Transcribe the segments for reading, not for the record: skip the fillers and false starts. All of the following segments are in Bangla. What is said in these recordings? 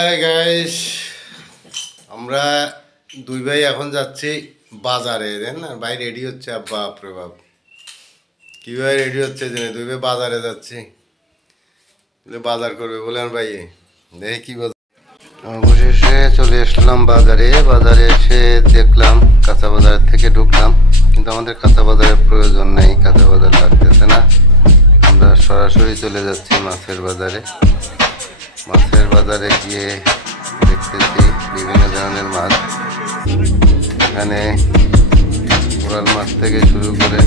হাই গাইস, আমরা দুই ভাই এখন যাচ্ছি বাজারে। দেন না ভাই রেডি হচ্ছে। বাপরে বাপ, কীভাবে রেডি হচ্ছে জেনে দুই ভাই বাজারে যাচ্ছি, বাজার করবে বলে। আর ভাই দেখে কি বাজার। অবশেষে চলে আসলাম বাজারে। বাজারে এসে দেখলাম কাঁচা বাজার থেকে ঢুকলাম, কিন্তু আমাদের কাঁচা বাজারের প্রয়োজন নেই, কাঁচা বাজার লাগতেছে না। আমরা সরাসরি চলে যাচ্ছি মাছের বাজারে। মাছের বাজারে গিয়ে দেখতেছি বিভিন্ন ধরনের মাছ। এখানে কোরাল মাছ থেকে শুরু করে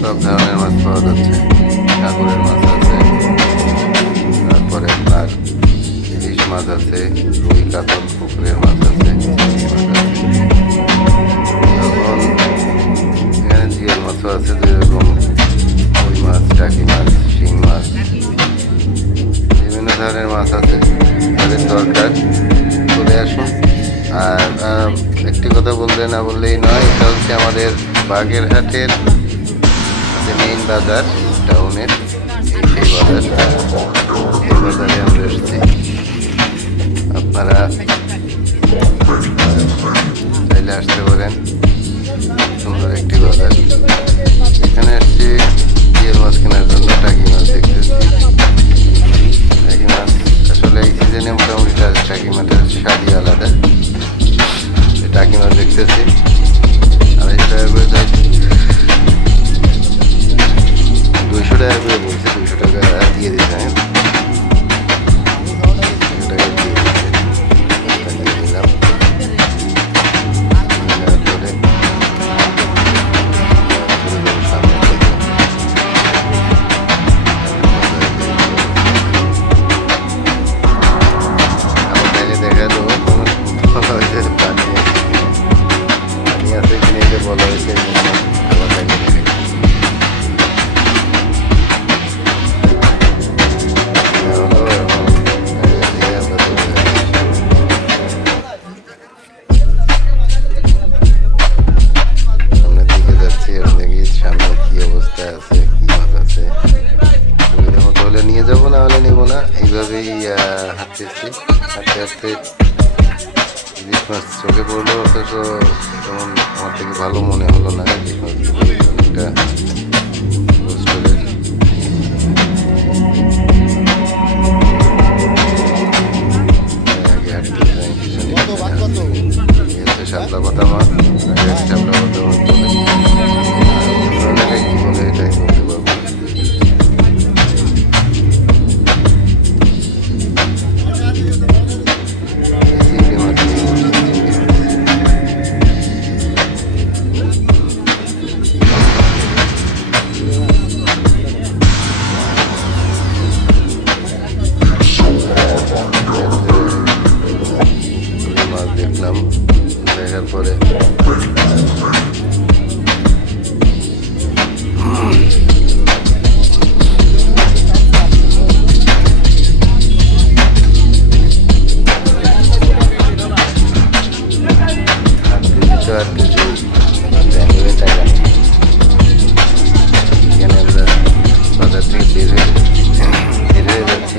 সব ধরনের মাছ পাওয়া যাচ্ছে। সাগরের মাছ আছে, তারপরে আপনার ইলিশ মাছ আছে, রুই কাতল পুকুরের মাছ আছে, তখন এখানে জিয়াল মাছও আছে, যেরকম রুই মাছ, টাকি মাছ, শিং মাছ, বিভিন্ন ধরনের মাছ আছে। তাদের দরকার চলে আসুন। আর একটি কথা বললে না বললেই নয়, এটা হচ্ছে আমাদের বাগেরহাটের যে মেইন বাজার টাউনের, সেই বাজারটা, এই বাজারে আমরা এসেছি। আপনারা চাইলে আসতে পারেন, সুন্দর একটি বাজার। এখানে আসছি জিয়াল মাছ কেনার জন্য, টাকি মাছ দেখতেছি। টাকি মাছ আসলে এই সিজনে মোটামুটি টাকি মাছের স্বাদই আলাদা। টাকি মাছ দেখতেছি 250 টাকা করে, 200 টাকা করে বলছে, 200 টাকা দিয়ে দিতে হয়। নিয়ে যাবো না হলে নেবো না, এইভাবেই হাঁটতেছি। হাঁটতে হাঁটতে ইলিশ মাছ চোখে পড়লো, অথচ তেমন আমার থেকে ভালো মনে হলো না। ইলিশ মাছগুলো অনেকটা আগে হাঁটতে যাই, পিছনে শাপলা পাতা মাছ, শাপলা পাতা মাছ বলে, কি বলে এটাই বলতে পারবো। দেখলাম, দেখার পরে এখানে আমরা বাজার থেকে বের হয়ে যাচ্ছি।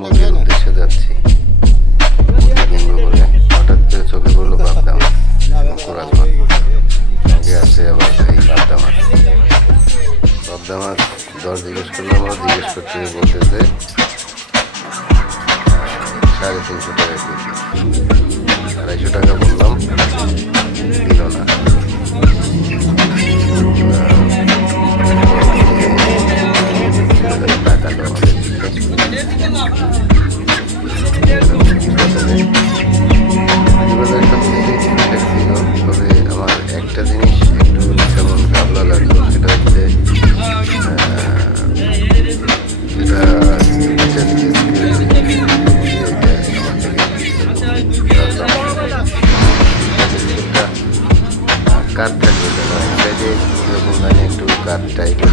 মুরগির উদ্দেশ্যে যাচ্ছি, কিনবো বলে হঠাৎ করে চোখে পড়লো পাবদা মাছ এবং কোরাল মাছ। আগে আছে আবার এই পাবদা মাছ। পাবদা মাছ দর জিজ্ঞেস করলাম, আমরা জিজ্ঞেস করতে বলতেছে 350 টাকা কেজি। 250 টাকা বললাম, দিল না। তবে আমার একটা জিনিস একটু তেমন ভাবলা লাগলো, সেটা হচ্ছে কাঠ থাকবে কেন, এক সাইডে এরকম লাইনে একটু কাঠ টাইপের